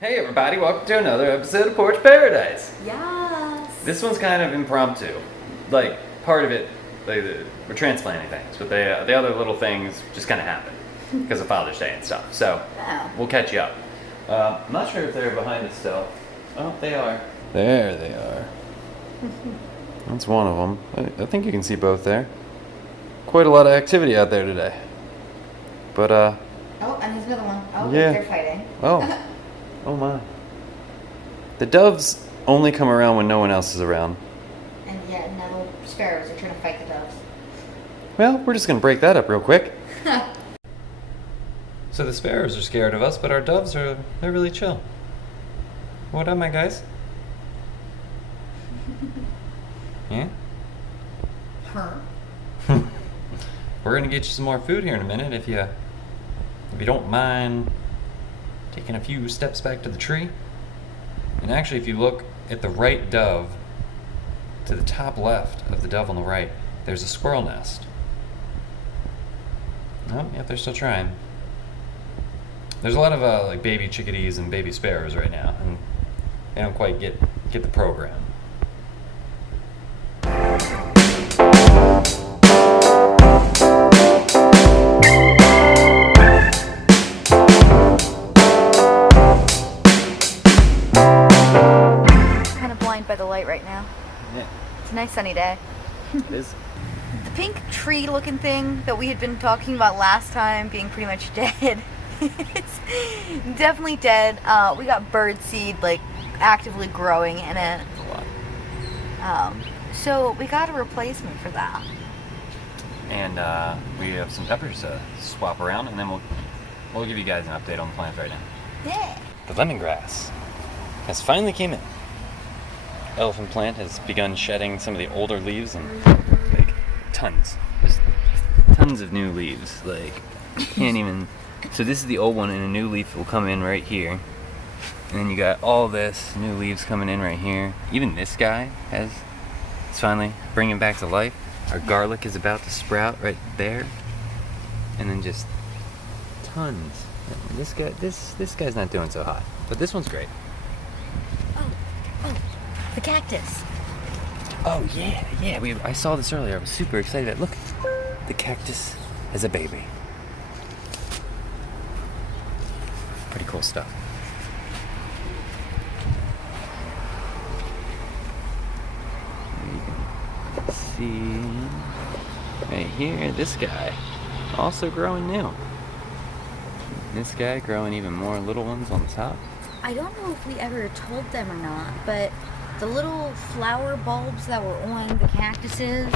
Hey everybody, welcome to another episode of Porch Paradise. Yes. This one's kind of impromptu. Like, part of it, we're transplanting things, but the other little things just kind of happen because of Father's Day and stuff. So, we'll catch you up. I'm not sure if they're behind us still. Oh, they are. There they are. That's one of them. I think you can see both there. Quite a lot of activity out there today. But, Oh, and there's another one. Oh, yeah. They're fighting. Oh. Oh my. The doves only come around when no one else is around. And yeah, now the sparrows are trying to fight the doves. Well, we're just gonna break that up real quick. So the sparrows are scared of us, but our doves they're really chill. What up, my guys? Yeah? Huh? We're gonna get you some more food here in a minute if you don't mind taking a few steps back to the tree. And actually, if you look at the right dove, to the top left of the dove on the right, there's a squirrel nest. Oh, yep, they're still trying. There's a lot of like baby chickadees and baby sparrows right now, and they don't quite get the program. By the light right now. Yeah, It's a nice sunny day. it is. The pink tree looking thing that we had been talking about last time being pretty much dead. It's definitely dead. We got bird seed like actively growing in it. A lot. So we got a replacement for that. And we have some peppers to swap around, and then we'll give you guys an update on the plants right now. Yeah. The lemongrass has finally came in. Elephant plant has begun shedding some of the older leaves, and like just tons of new leaves. Like, can't even. So this is the old one, and a new leaf will come in right here. And then you got all this new leaves coming in right here. Even this guy it's finally bringing back to life. Our garlic is about to sprout right there, and then just tons. This guy's not doing so hot, but this one's great. The cactus. Oh yeah. I saw this earlier. I was super excited. Look, the cactus has a baby. Pretty cool stuff. You can see right here. This guy also growing new. This guy growing even more little ones on the top. I don't know if we ever told them or not, but the little flower bulbs that were on the cactuses,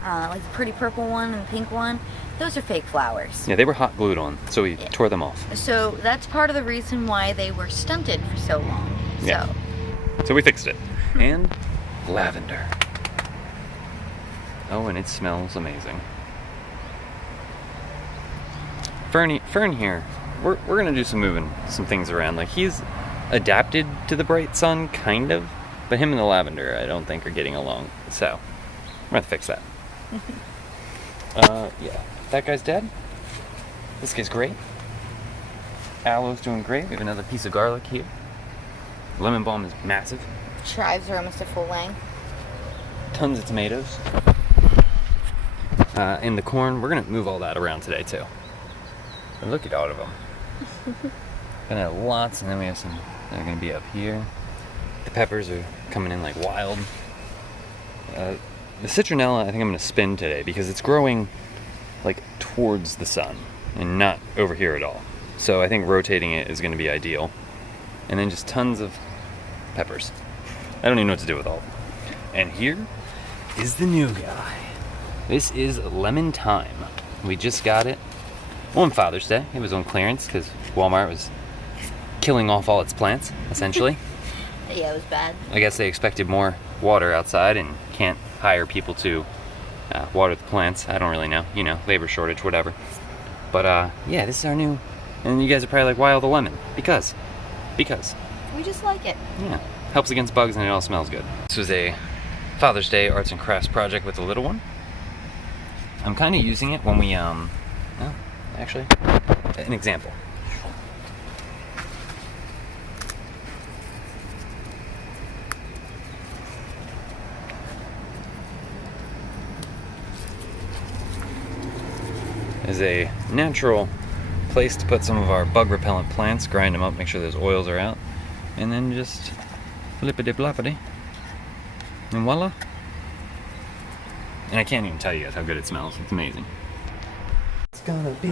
like the pretty purple one and the pink one, those are fake flowers. Yeah, they were hot glued on, so we tore them off. So that's part of the reason why they were stunted for so long. Yeah. So we fixed it. And lavender. Oh, and it smells amazing. Fern here, we're gonna do some things around. Like, he's adapted to the bright sun, kind of. But him and the lavender, I don't think, are getting along. So, I'm gonna have to fix that. Yeah. That guy's dead. This guy's great. Aloe's doing great. We have another piece of garlic here. Lemon balm is massive. Chives are almost at full length. Tons of tomatoes. And the corn, we're gonna move all that around today too. And look at all of them. Gonna have lots, and then we have some that are gonna be up here. The peppers are coming in like wild. The citronella, I think I'm gonna spin today because it's growing like towards the sun and not over here at all. So I think rotating it is gonna be ideal. And then just tons of peppers. I don't even know what to do with all of them. And here is the new guy. This is lemon thyme. We just got it on Father's Day. It was on clearance because Walmart was killing off all its plants, essentially. Yeah, it was bad. I guess they expected more water outside and can't hire people to water the plants. I don't really know. You know, labor shortage, whatever. But yeah, this is our new. And you guys are probably like, why all the lemon? Because. We just like it. Yeah. Helps against bugs and it all smells good. This was a Father's Day arts and crafts project with the little one. I'm kind of using it when we, well, actually, an example. is a natural place to put some of our bug repellent plants, grind them up, make sure those oils are out, and then just flippity bloppity, and voila. And I can't even tell you guys how good it smells. It's amazing. It's gonna be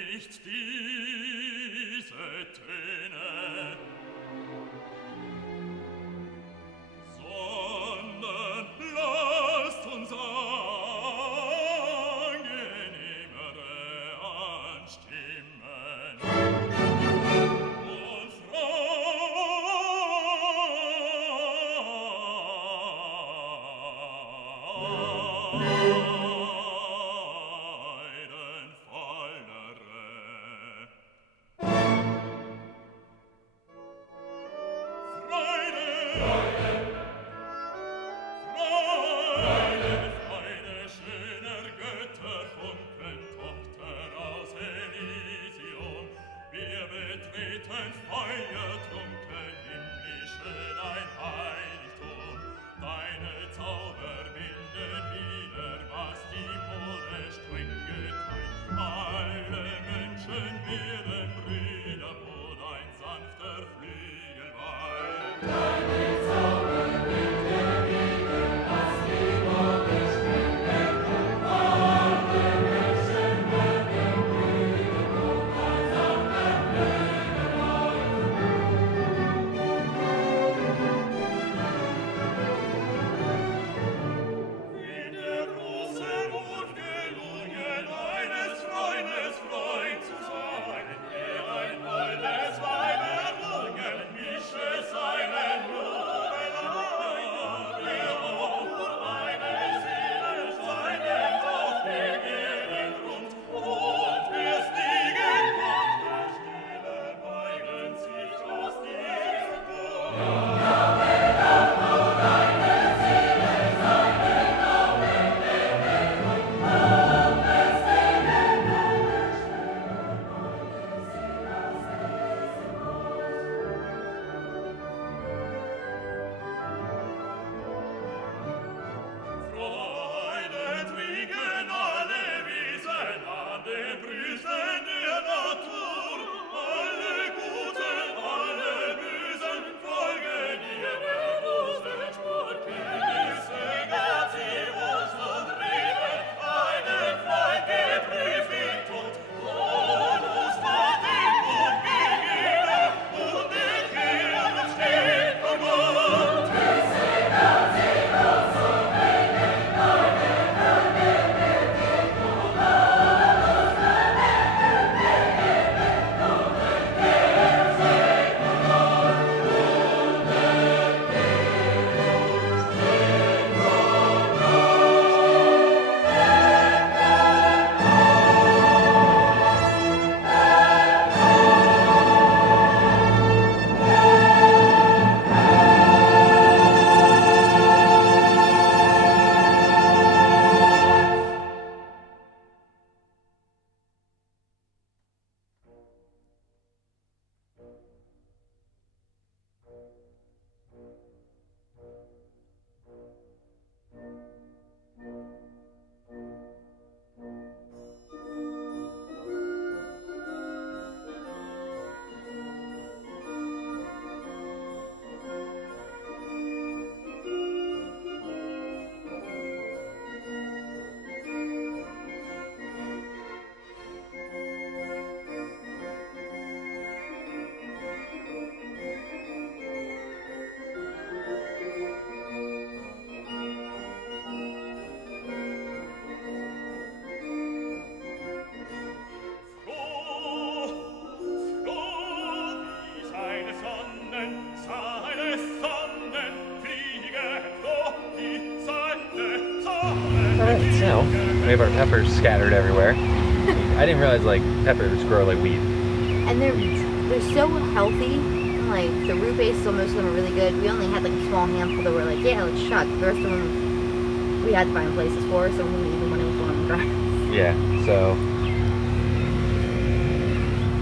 nicht diese Töne, sondern lasst uns angenehmere anstimmen. Und Alright, so we have our peppers scattered everywhere. I didn't realize like peppers grow like weed. And they're so healthy. Like the root base, so most of them are really good. We only had like a small handful that were like, yeah, let's chuck. The rest of them we had to find places for, so we even when it was on the grass. Yeah, so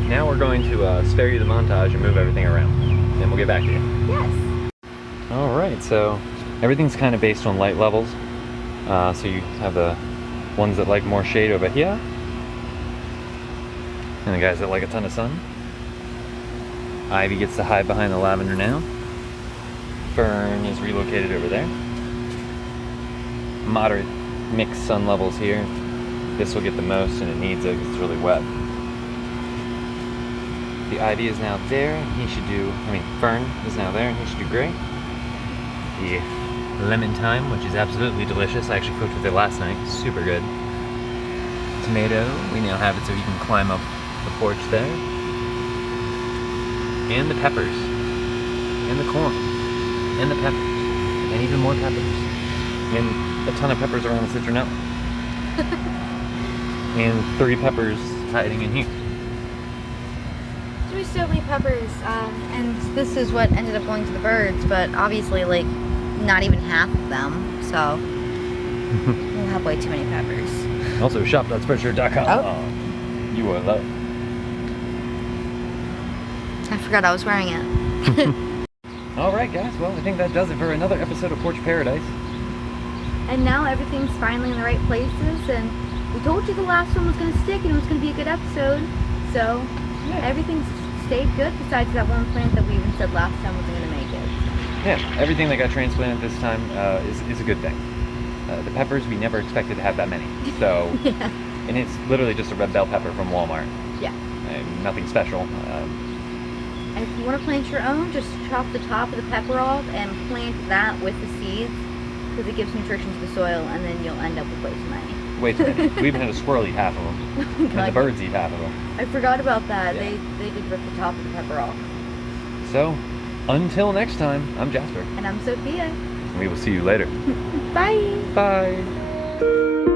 now we're going to spare you the montage and move everything around. And we'll get back to you. Yes. Alright, so everything's kind of based on light levels. So you have the ones that like more shade over here, and the guys that like a ton of sun. Ivy gets to hide behind the lavender now. Fern is relocated over there. Moderate mixed sun levels here. This will get the most, and it needs it because it's really wet. The ivy is now there, and he should do, fern is now there, and he should do great. The lemon thyme, which is absolutely delicious. I actually cooked with it last night. Super good. Tomato, we now have it so he can climb up the porch there. And the peppers. And the corn. And the peppers. And even more peppers. And a ton of peppers around the citronella. And 3 peppers hiding in here. There's so many peppers, and this is what ended up going to the birds, but obviously, like, not even half of them, so we'll have way too many peppers. Also, shop.spreadshirt.com. Oh. You are loved. I forgot I was wearing it. Alright, guys, well, I think that does it for another episode of Porch Paradise. And now everything's finally in the right places, and we told you the last one was going to stick and it was going to be a good episode, so everything's stayed good besides that one plant that we even said last time wasn't going to make it. Yeah, everything that got transplanted this time is a good thing. The peppers, we never expected to have that many, so, Yeah. and it's literally just a red bell pepper from Walmart. Yeah. Nothing special. And if you want to plant your own, just chop the top of the pepper off and plant that with the seeds, because it gives nutrition to the soil, and then you'll end up with way too many. Way too many. We even had a squirrel eat half of them, and the birds eat half of them. I forgot about that. Yeah. They did rip the top of the pepper off. So, until next time, I'm Jasper. And I'm Sophia. We will see you later. Bye. Bye.